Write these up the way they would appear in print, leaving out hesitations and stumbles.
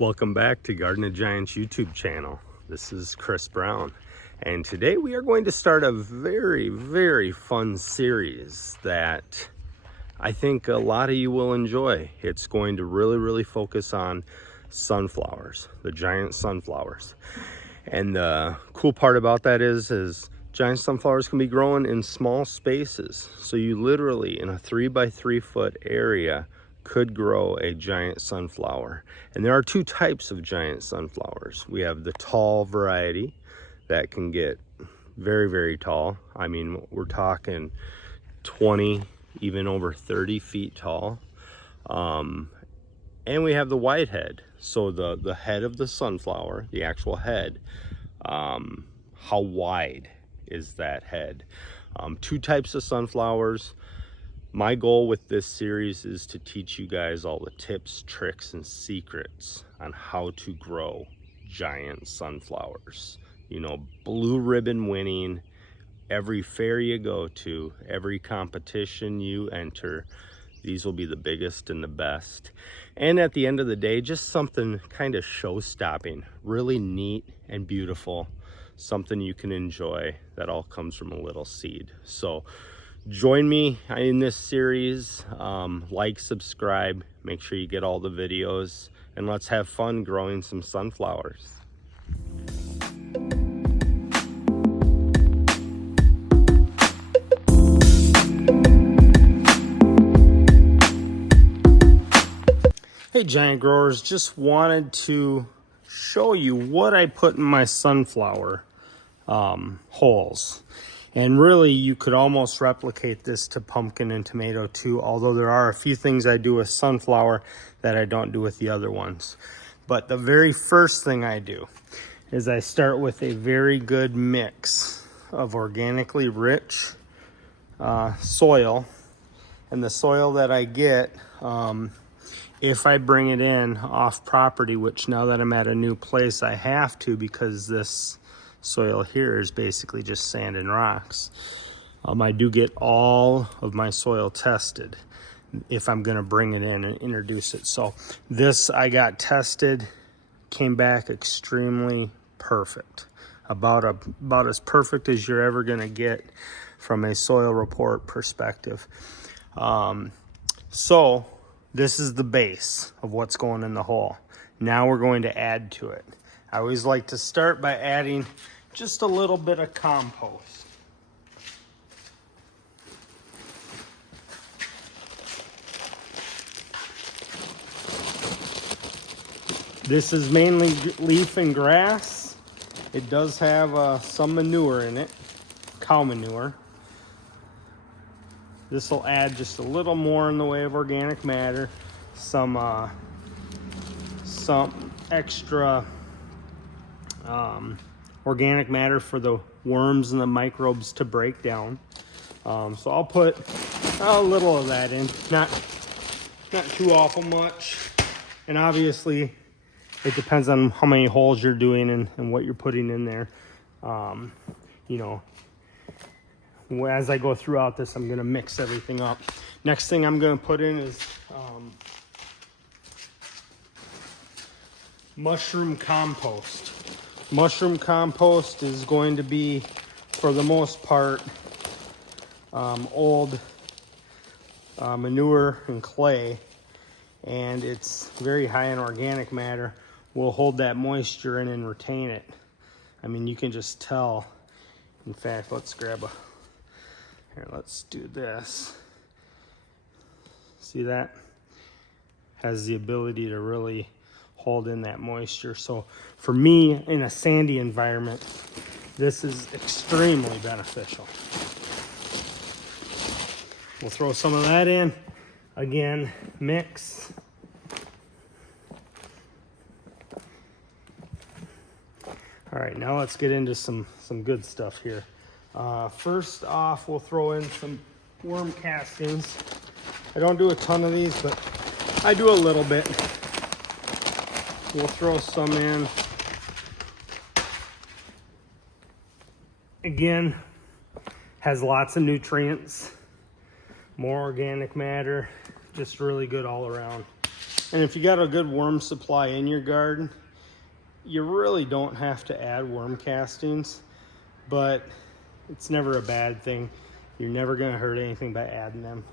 Welcome back to Garden of Giants YouTube channel. This is Chris Brown, and today we are going to start a very fun series that I think a lot of you will enjoy. It's going to really focus on sunflowers, the giant sunflowers. And the cool part about that is giant sunflowers can be grown in small spaces. So you literally, in a 3x3 foot area, could grow a giant sunflower. And there are two types of giant sunflowers. We have the tall variety that can get very tall. I mean, we're talking 20, even over 30 feet tall. And we have the whitehead. So the head of the sunflower, the actual head, how wide is that head? Two types of sunflowers. My goal with this series is to teach you guys all the tips, tricks, and secrets on how to grow giant sunflowers. You know, blue ribbon winning, every fair you go to, every competition you enter, these will be the biggest and the best. And at the end of the day, just something kind of show-stopping, really neat and beautiful, something you can enjoy that all comes from a little seed. So join me in this series. Like, subscribe, make sure you get all the videos, and let's have fun growing some sunflowers. Hey giant growers, just wanted to show you what I put in my sunflower holes. And really, you could almost replicate this to pumpkin and tomato too, although there are a few things I do with sunflower that I don't do with the other ones. But the very first thing I do is I start with a very good mix of organically rich soil. And the soil that I get, if I bring it in off property, which now that I'm at a new place, I have to, because this soil here is basically just sand and rocks. I do get all of my soil tested if I'm gonna bring it in and introduce it. So this I got tested, came back extremely perfect. About as perfect as you're ever gonna get from a soil report perspective. So this is the base of what's going in the hole. Now we're going to add to it. I always like to start by adding just a little bit of compost. This is mainly leaf and grass. It does have some manure in it, cow manure. This will add just a little more in the way of organic matter, some extra organic matter for the worms and the microbes to break down. So I'll put a little of that in, not too awful much. And obviously it depends on how many holes you're doing and what you're putting in there. You know, as I go throughout this, I'm gonna mix everything up. Next thing I'm gonna put in is mushroom compost. Mushroom compost is going to be, for the most part, old manure and clay, and it's very high in organic matter. Will hold that moisture in and retain it. I mean, you can just tell. In fact, let's do this. See that? Has the ability to really hold in that moisture. So for me, in a sandy environment, this is extremely beneficial. We'll throw some of that in. Again, mix. All right, now let's get into some good stuff here. First off, we'll throw in some worm castings. I don't do a ton of these, but I do a little bit. We'll throw some in. Again, has lots of nutrients, more organic matter, just really good all around. And if you got a good worm supply in your garden, you really don't have to add worm castings, but it's never a bad thing. You're never gonna hurt anything by adding them.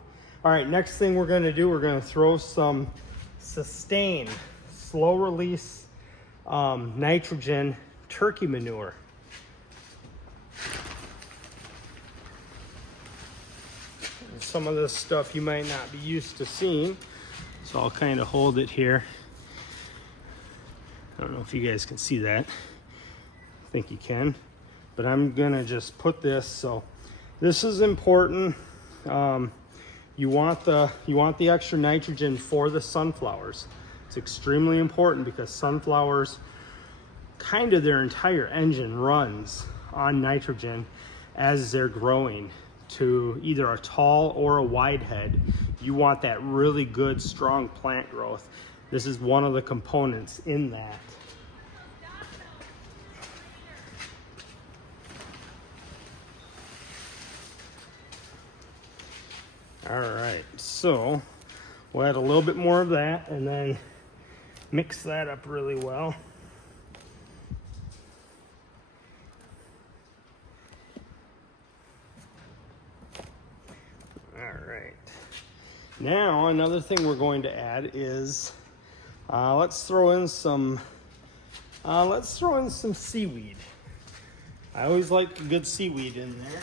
All right, next thing we're gonna do, we're gonna throw some Sustain slow release nitrogen turkey manure. And some of this stuff you might not be used to seeing, so I'll kind of hold it here. I don't know if you guys can see that. I think you can, but I'm gonna just put this. So this is important. You want the extra nitrogen for the sunflowers. It's extremely important because sunflowers, kind of their entire engine runs on nitrogen as they're growing to either a tall or a wide head. You want that really good, strong plant growth. This is one of the components in that. All right, so we'll add a little bit more of that and then mix that up really well. All right. Now, another thing we're going to add is, let's throw in some seaweed. I always like a good seaweed in there.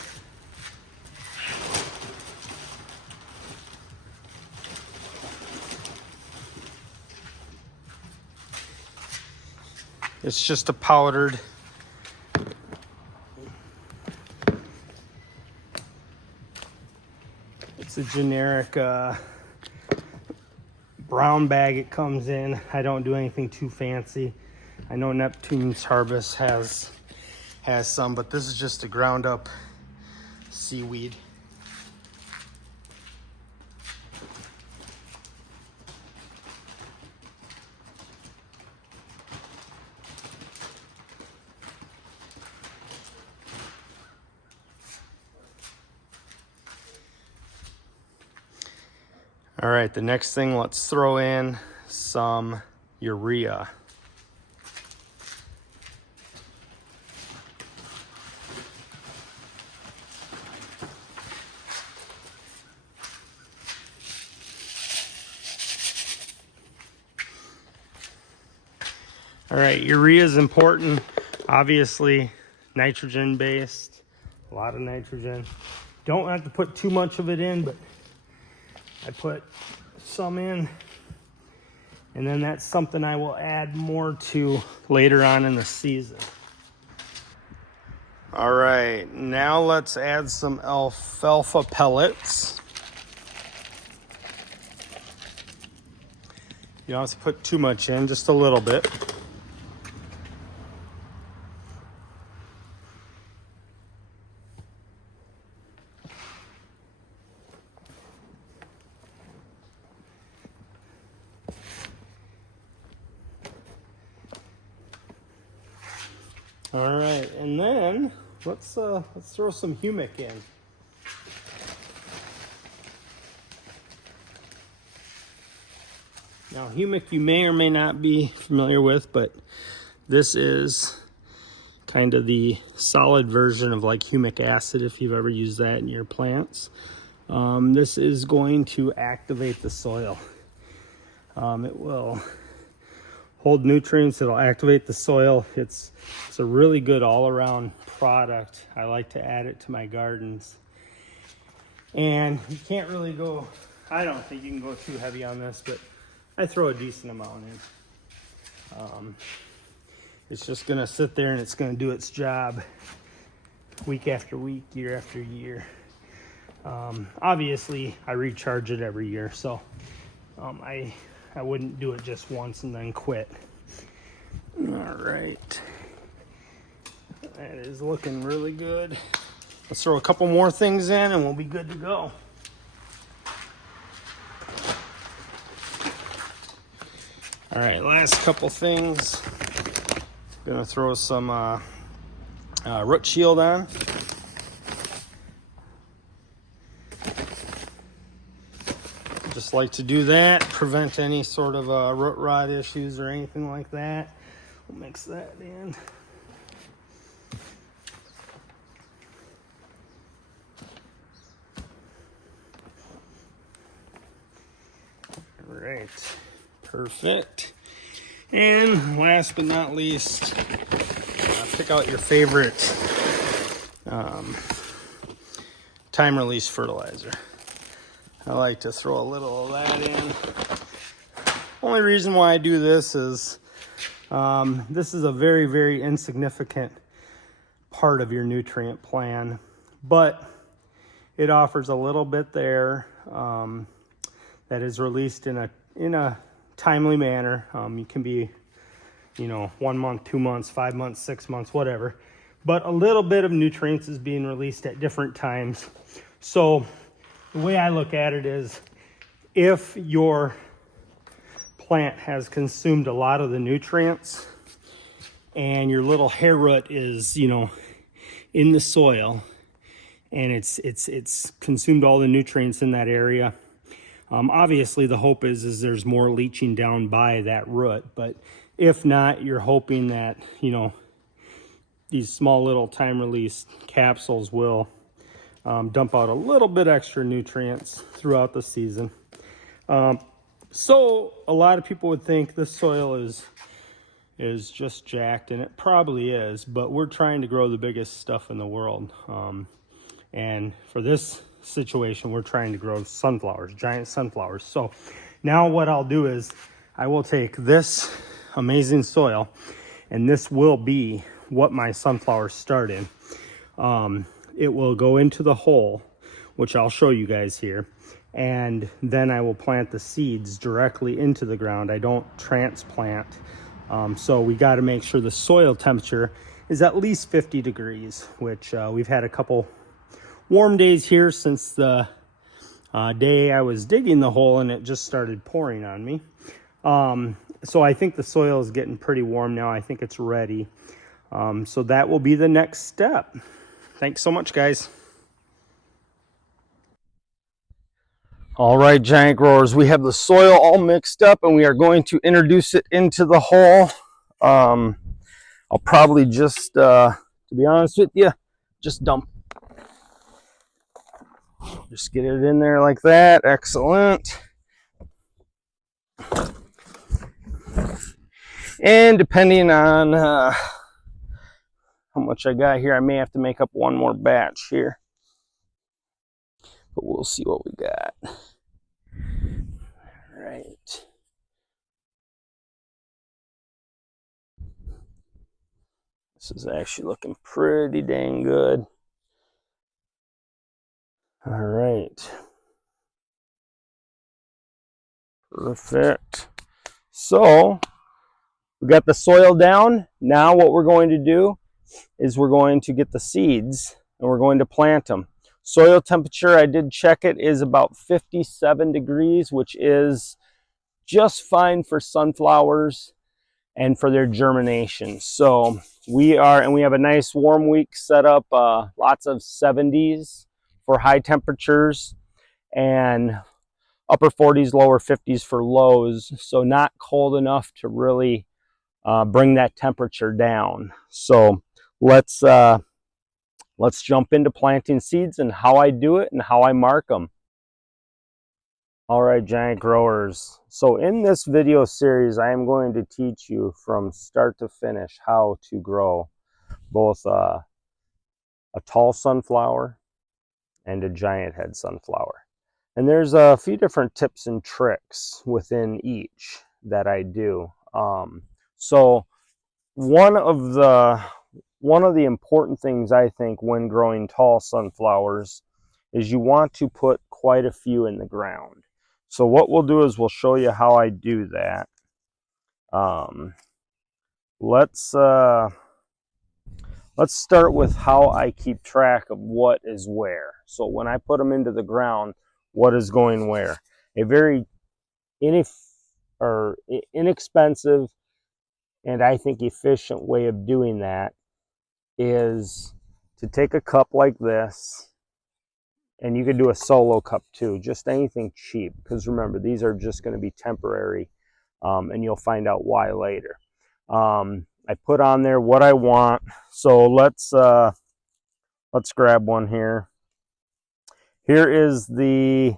It's just a powdered, it's a generic brown bag it comes in. I don't do anything too fancy. I know Neptune's Harvest has some, but this is just a ground up seaweed. All right, the next thing, let's throw in some urea. All right, urea is important. Obviously, nitrogen based, a lot of nitrogen. Don't have to put too much of it in, but I put some in, and then that's something I will add more to later on in the season. All right, now let's add some alfalfa pellets. You don't have to put too much in, just a little bit. All right, and then let's throw some humic in. Now, humic you may or may not be familiar with, but this is kind of the solid version of like humic acid if you've ever used that in your plants. This is going to activate the soil. It will hold nutrients, it'll activate the soil. It's a really good all-around product. I like to add it to my gardens. And you can't really go, I don't think you can go too heavy on this, but I throw a decent amount in. It's just gonna sit there and it's gonna do its job week after week, year after year. Obviously, I recharge it every year, so I wouldn't do it just once and then quit. All right, that is looking really good. Let's throw a couple more things in and we'll be good to go. All right, last couple things. Gonna throw some root shield on. Just like to do that, prevent any sort of root rot issues or anything like that. We'll mix that in. All right, perfect. And last but not least, pick out your favorite time release fertilizer. I like to throw a little of that in. Only reason why I do this is this is a very, very insignificant part of your nutrient plan, but it offers a little bit there that is released in a timely manner. You can be, 1 month, 2 months, 5 months, 6 months, whatever. But a little bit of nutrients is being released at different times. So the way I look at it is, if your plant has consumed a lot of the nutrients and your little hair root is, in the soil, and it's consumed all the nutrients in that area, obviously the hope is there's more leaching down by that root. But if not, you're hoping that, these small little time release capsules will dump out a little bit extra nutrients throughout the season. So a lot of people would think this soil is just jacked, and it probably is, but we're trying to grow the biggest stuff in the world. And for this situation, we're trying to grow sunflowers, giant sunflowers. So now what I'll do is I will take this amazing soil, and this will be what my sunflowers start in. It will go into the hole, which I'll show you guys here, and then I will plant the seeds directly into the ground. I don't transplant. So we got to make sure the soil temperature is at least 50 degrees, which we've had a couple warm days here since the day I was digging the hole, and it just started pouring on me. So I think the soil is getting pretty warm now. I think it's ready. So that will be the next step. Thanks so much, guys. All right, giant growers, we have the soil all mixed up, and we are going to introduce it into the hole. I'll probably just, to be honest with you, just dump. Just get it in there like that. Excellent. And depending on how much I got here, I may have to make up one more batch here. But we'll see what we got. All right. This is actually looking pretty dang good. All right. Perfect. So we got the soil down. Now what we're going to do is we're going to get the seeds and we're going to plant them. Soil temperature, I did check it, is about 57 degrees, which is just fine for sunflowers and for their germination. So we have a nice warm week set up, lots of 70s for high temperatures and upper 40s, lower 50s for lows. So not cold enough to really bring that temperature down. So let's jump into planting seeds and how I do it and how I mark them. All right, giant growers. So in this video series, I am going to teach you from start to finish how to grow both a tall sunflower and a giant head sunflower. And there's a few different tips and tricks within each that I do. So one of the important things I think when growing tall sunflowers is you want to put quite a few in the ground. So what we'll do is we'll show you how I do that. Let's start with how I keep track of what is where. So when I put them into the ground, what is going where? A very inexpensive and I think efficient way of doing that is to take a cup like this And you could do a solo cup too, just anything cheap, because remember, these are just going to be temporary, and you'll find out why later. I put on there what I want, so let's grab one here. Here is the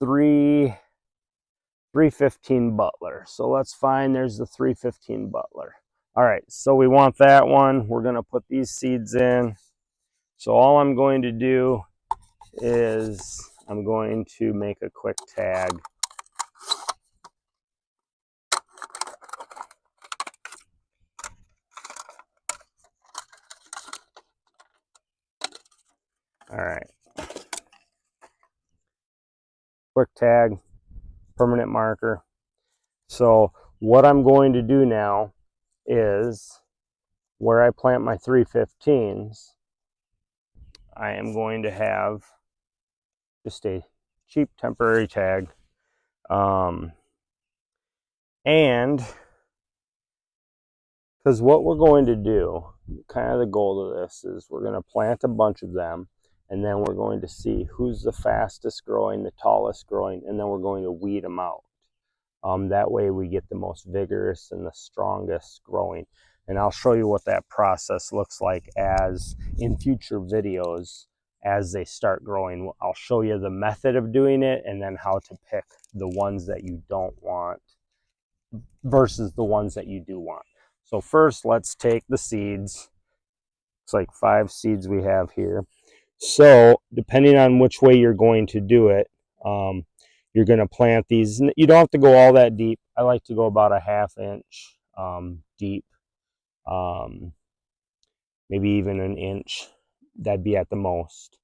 315 Butler. So let's find, there's the 315 Butler. All right, so we want that one. We're going to put these seeds in. So all I'm going to do is I'm going to make a quick tag. All right. Quick tag, permanent marker. So what I'm going to do now is where I plant my 315s, I am going to have just a cheap temporary tag. And because what we're going to do, kind of the goal of this is we're going to plant a bunch of them, and then we're going to see who's the fastest growing, the tallest growing, and then we're going to weed them out. That way we get the most vigorous and the strongest growing. And I'll show you what that process looks like as in future videos as they start growing. I'll show you the method of doing it and then how to pick the ones that you don't want versus the ones that you do want. So first, let's take the seeds. It's like 5 seeds we have here. So depending on which way you're going to do it, you're going to plant these. You don't have to go all that deep. I like to go about a 1/2 inch deep, maybe even an inch. That'd be at the most.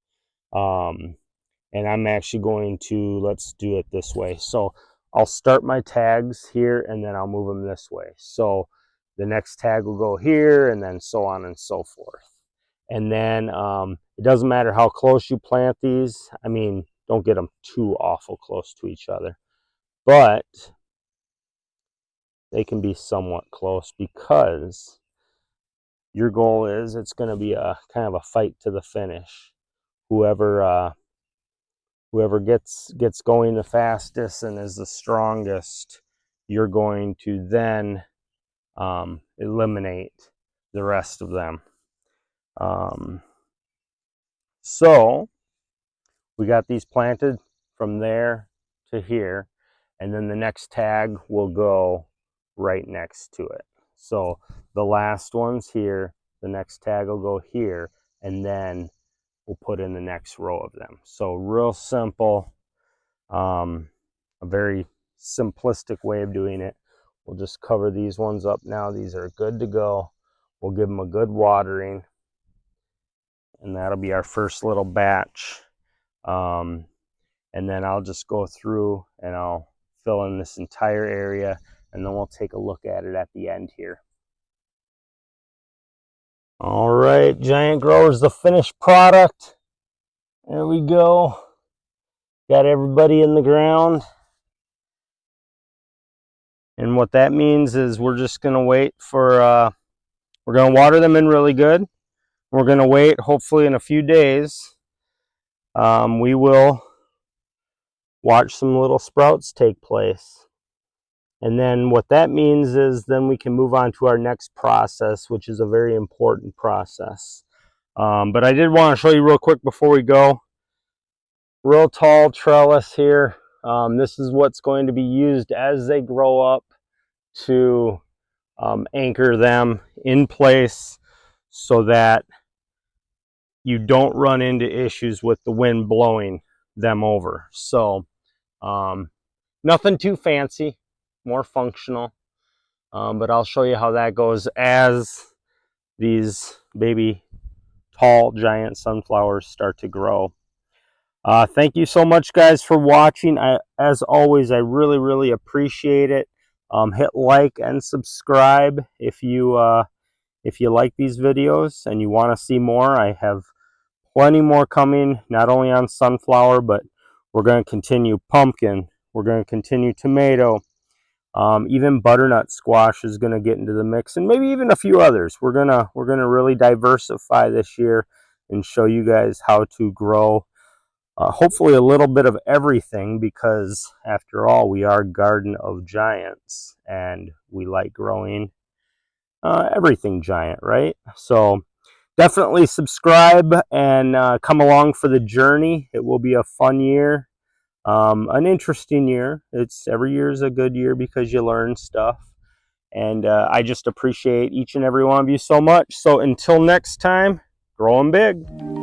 And I'm actually going to, let's do it this way. So I'll start my tags here and then I'll move them this way. So the next tag will go here and then so on and so forth. And then it doesn't matter how close you plant these. I mean, don't get them too awful close to each other, but they can be somewhat close because your goal is it's going to be a kind of a fight to the finish. Whoever gets going the fastest and is the strongest, you're going to then eliminate the rest of them. So we got these planted from there to here, and then the next tag will go right next to it. So the last one's here, the next tag will go here, and then we'll put in the next row of them. So real simple, a very simplistic way of doing it. We'll just cover these ones up now. These are good to go. We'll give them a good watering, and that'll be our first little batch. And then I'll just go through and I'll fill in this entire area, and then we'll take a look at it at the end here. All right, Giant Growers, the finished product. There we go. Got everybody in the ground. And what that means is we're just going to wait for, we're going to water them in really good. We're going to wait, hopefully in a few days, we will watch some little sprouts take place. And then what that means is then we can move on to our next process, which is a very important process. But I did want to show you real quick before we go. Real tall trellis here. This is what's going to be used as they grow up to anchor them in place so that you don't run into issues with the wind blowing them over. So nothing too fancy, more functional, but I'll show you how that goes as these baby tall giant sunflowers start to grow. Thank you so much, guys, for watching. As always, I really appreciate it. Hit like and subscribe if you like these videos and you want to see more. I have plenty more coming, not only on sunflower, but we're going to continue pumpkin. We're going to continue tomato. Even butternut squash is going to get into the mix, and maybe even a few others. We're gonna really diversify this year and show you guys how to grow hopefully a little bit of everything, because after all, we are Garden of Giants and we like growing everything giant, right? So definitely subscribe and come along for the journey. It will be a fun year, an interesting year. Every year is a good year because you learn stuff. And I just appreciate each and every one of you so much. So until next time, grow 'em big.